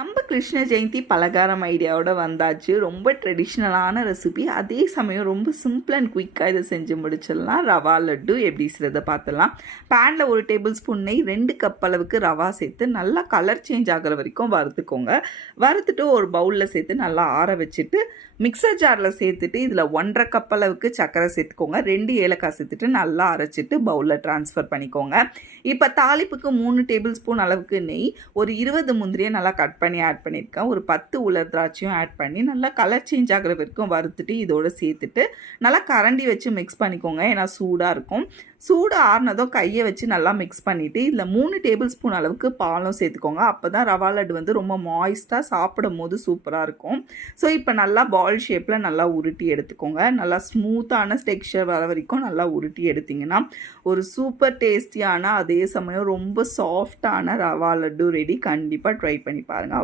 நம்ம கிருஷ்ண ஜெயந்தி பலகாரம் ஐடியாவோட வந்தாச்சு. ரொம்ப ட்ரெடிஷ்னலான ரெசிபி, அதே சமயம் ரொம்ப சிம்பிள் அண்ட் குயிக்காக இதை செஞ்சு முடிச்சிடலாம். ரவா லட்டு எப்படி செய்கிறத பார்த்துடலாம். பேனில் 1 டேபிள் ஸ்பூன் நெய், 2 கப் அளவுக்கு ரவா சேர்த்து நல்லா கலர் சேஞ்ச் ஆகிற வரைக்கும் வறுத்துக்கோங்க. வறுத்துட்டு ஒரு பவுலில் சேர்த்து நல்லா ஆற வச்சுட்டு மிக்சர் ஜாரில் சேர்த்துட்டு இதில் 1.5 கப் அளவுக்கு சர்க்கரை சேர்த்துக்கோங்க. 2 ஏலக்காய் சேர்த்துட்டு நல்லா அரைச்சிட்டு பவுலில் ட்ரான்ஸ்ஃபர் பண்ணிக்கோங்க. இப்போ தாளிப்புக்கு 3 டேபிள் ஸ்பூன் அளவுக்கு நெய், ஒரு 20 முந்திரியை நல்லா கட் பண்ணி ஆட் பண்ணியிருக்கேன். ஒரு 10 உலர் திராட்சையும் ஆட் பண்ணி நல்லா கலர் சேஞ்ச் ஆகிற வரைக்கும் வறுத்துட்டு இதோட சேர்த்துட்டு நல்லா கரண்டி வச்சு மிக்ஸ் பண்ணிக்கோங்க. ஏன்னா சூடாக இருக்கும். சூடு ஆறுனதும் கையை வச்சு நல்லா மிக்ஸ் பண்ணிவிட்டு இதில் 3 டேபிள் ஸ்பூன் அளவுக்கு பாலும் சேர்த்துக்கோங்க. அப்போ தான் ரவா லட்டு வந்து ரொம்ப மாய்ஸ்ட்டாக சாப்பிடும் போது சூப்பராக இருக்கும். ஸோ இப்போ நல்லா பால் ஷேப்பில் நல்லா உருட்டி எடுத்துக்கோங்க. நல்லா ஸ்மூத்தான டெக்ஸ்சர் வர வரைக்கும் நல்லா உருட்டி எடுத்திங்கன்னா ஒரு சூப்பர் டேஸ்டியான அதே சமயம் ரொம்ப சாஃப்டான ரவா லட்டு ரெடி. கண்டிப்பாக ட்ரை பண்ணி பாருங்கள்.